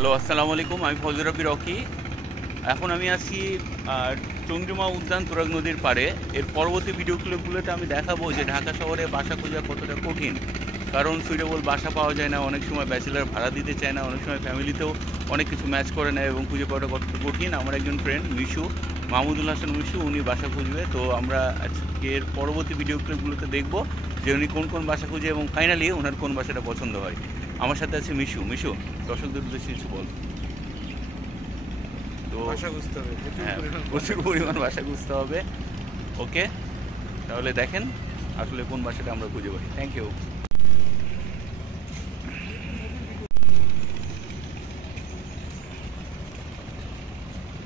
Hello, আসসালামু আলাইকুম। আমি ফজল রাব্বি রকি। এখন আমি আছি চন্দ্রিমা উদ্যান তুরাগ নদীর পাড়ে। এর পরবর্তী ভিডিও ক্লিপগুলোতে আমি দেখাবো যে ঢাকা শহরে বাসা খোঁজা কতটা কঠিন। কারণ সুইটেবল বাসা পাওয়া যায় না, অনেক সময় ব্যাচেলার ভাড়া দিতে চায় না, অনেক সময় ফ্যামিলিতেও অনেক কিছু ম্যাচ করে না এবং খুঁজে পাওয়াটা কতটা কঠিন। আমার একজন ফ্রেন্ড মিশু, মাহমুদুল হাসান মিশু, উনি বাসা খুঁজবে। তো আমরা আজকের পরবর্তী ভিডিও ক্লিপগুলোতে দেখবো যে উনি কোন কোন বাসা খুঁজে এবং ফাইনালি ওনার কোন বাসাটা পছন্দ হয়। আমার সাথে আছে মিশু। মিশু, দর্শকদের উদ্দেশ্যে কিছু বল। তো ভাষা বুঝতে হবে, হ্যাঁ, প্রচুর পরিমাণ বাসা খুঁজতে হবে। ওকে, তাহলে দেখেন আসলে কোন বাসাটা আমরা খুঁজে পাই। Thank you.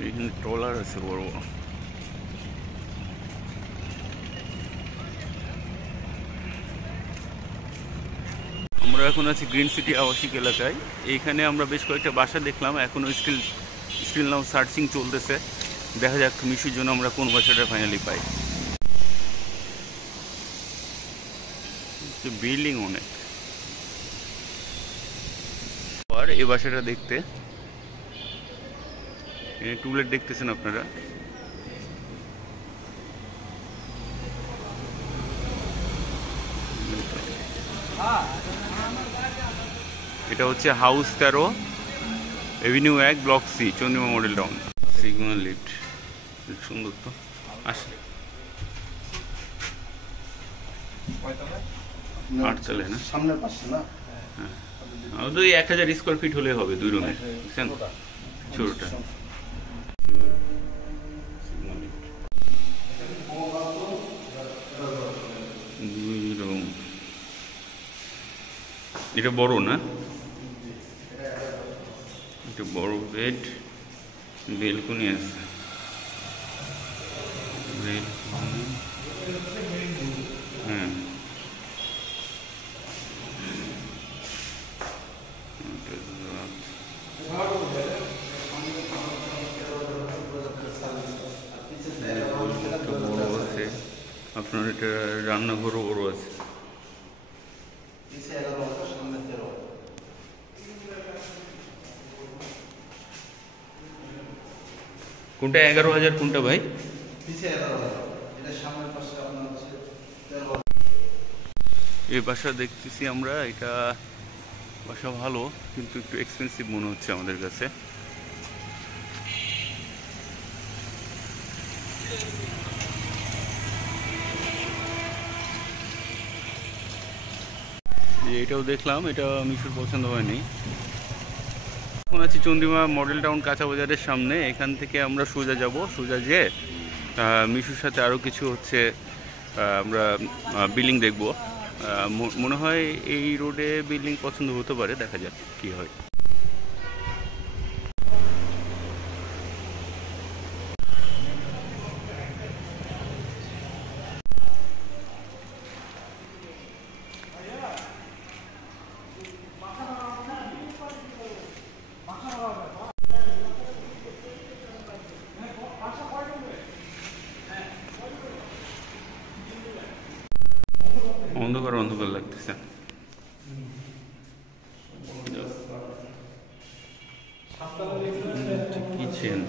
এখানে ট্রলার আছে বড় বড়। আমরা এখন আছি গ্রিন সিটি আবাসিক এলাকায়। এইখানে আমরা বেশ কয়েকটা বাসা দেখলাম, এখনও স্টিল নাও সার্চিং চলতেছে। দেখা যাক মিশুর জন্য আমরা কোন বাসাটা ফাইনালি পাই। বিল্ডিং অনেক, আর এই বাসাটা দেখতে টুলেট দেখতেছেন আপনারা। এটা হচ্ছে house 13, avenue 1, block C, Chandrima model town. Signal lift সুন্দর তো। আসে 8 তলায় না, সামনের পাশে না? হ্যাঁ, আমাদের 1000 স্কোয়ার ফিট হলে হবে 2 রুমের, বুঝছেন, ছোটটা। এটা বড় না, এটা বড় বেড, বেলকনি আছে। হ্যাঁ, বড় আছে আপনার, এটা রান্নাঘরও বড় আছে। কোনটা 11,000, কোনটা ভাই? এই বাসা দেখতেছি আমরা, এটা বাসা ভালো কিন্তু একটু এক্সপেন্সিভ মনে হচ্ছে আমাদের কাছে। এটাও দেখলাম, এটা মিশুর পছন্দ হয়নি। এখন আছি চন্দ্রিমা মডেল টাউন কাঁচা বাজারের সামনে। এখান থেকে আমরা সোজা যাব, সোজা যেয়ে মিশুর সাথে আরও কিছু হচ্ছে আমরা বিল্ডিং দেখব। মনে হয় এই রোডে বিল্ডিং পছন্দ হতে পারে, দেখা যাক কি হয়। অন্ধকার অন্ধকার লাগতেছে। কিচেন,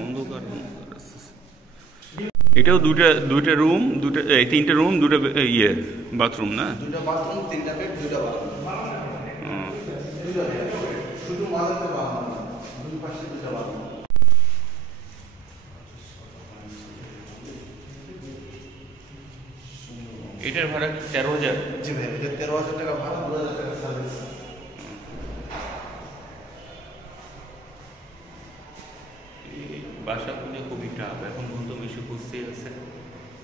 অন্ধকার এটাও দুইটা রুম, তিনটা রুম, দুটো ইয়ে বাথরুম না? দুটো বাথরুম, তিনটা বেড, দুটো বাথরুম। শুধু মাঝে বাথরুম, দুই পাশে দুটো বাথরুম। এটার ভাড়া 13,000? জি ভাই, এটা 13,000 টাকা ভাড়া, 2,000 টাকা সার্ভিস। বাসা খুঁজে খুবই টাফ, এখন পর্যন্ত মিশু খুঁজতেই আছে,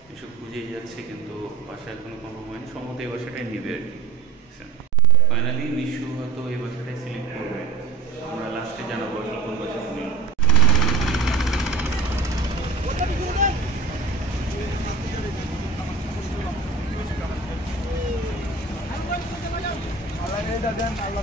মিশু খুঁজেই যাচ্ছে কিন্তু বাসা এখনো কনফার্ম হয়নি। সম্ভবত এই বাসাটাই নিবে আর কি। ফাইনালি মিশু হয়তো এই বাসাটাই সিলেক্ট করবে। আমরা লাস্টে জানাবো আসলে কোন বাসা নিবে। আল্লাহ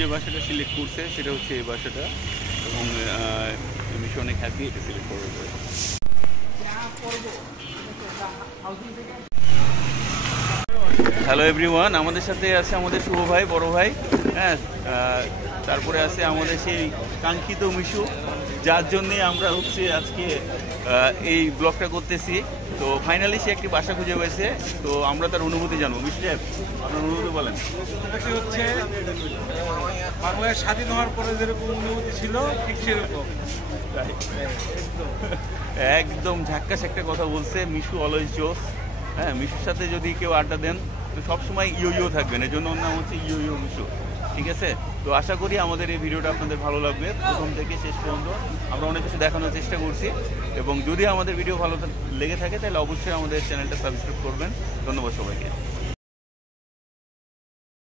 যে বাসাটা সিলেক্ট করছে সেটা হচ্ছে এই বাসাটা, এবং মিশু অনেক হ্যাপি এটা সিলেক্ট করার পরে। হ্যালো এভরিওয়ান, আমাদের সাথে আছে আমাদের শুভ ভাই, বড় ভাই, হ্যাঁ, তারপরে আছে আমাদের সেই কাঙ্ক্ষিত মিশু, যার জন্যে আমরা হচ্ছে আজকে এই ব্লগটা করতেছি। তো ফাইনালি সে একটি বাসা খুঁজে পেয়েছে, তো আমরা তার অনুভূতি জানবো। মিশু সাহেব, আপনার অনুভূতি বলেন। এটি হচ্ছে বাংলাদেশ স্বাধীন হওয়ার পরে যেরকম অনুভূতি ছিল ঠিক সেরকম। একদম ঝাক্কাস একটা কথা বলছে মিশু, অলওয়েজ জোস। হ্যাঁ, মিশুর সাথে যদি কেউ আড্ডা দেন তো সবসময় ইয়ো থাকবেন, এর জন্য ওর নাম হচ্ছে ইয়ো মিশু। ঠিক আছে, তো আশা করি আমাদের এই ভিডিওটা আপনাদের ভালো লাগবে। প্রথম থেকে শেষ পর্যন্ত আমরা অনেক কিছু দেখানোর চেষ্টা করছি, এবং যদি আমাদের ভিডিও ভালো লেগে থাকে তাহলে অবশ্যই আমাদের চ্যানেলটা সাবস্ক্রাইব করবেন। ধন্যবাদ সবাইকে।